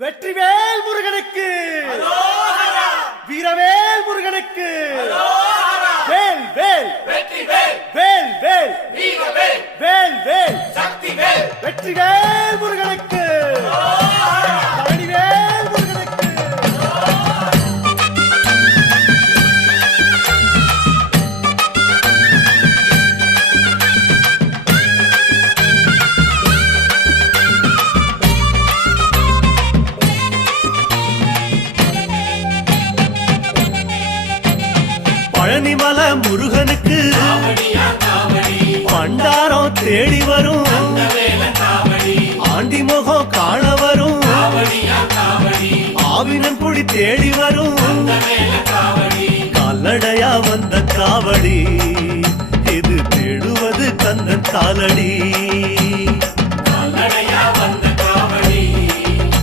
வெற்றிவேல் முருகனுக்கு, வீரவேல் முருகனுக்கு, வேல் வேல் வெற்றிவேல், வேல் வேல் வீரவேல், வேல் வேல் சக்திவேல், வெற்றிவேல் முருகனுக்கு, பழனிவேல் முருகனுக்கு. பழனிமலை முருகனுக்கு பண்டாரம் தேடி வரும், ஆண்டி முகம் காண வரும், ஆவினங்குடி தேடி வரும், கால்நடையா வந்த காவடி இது தேடுவது கந்தன் காலடி.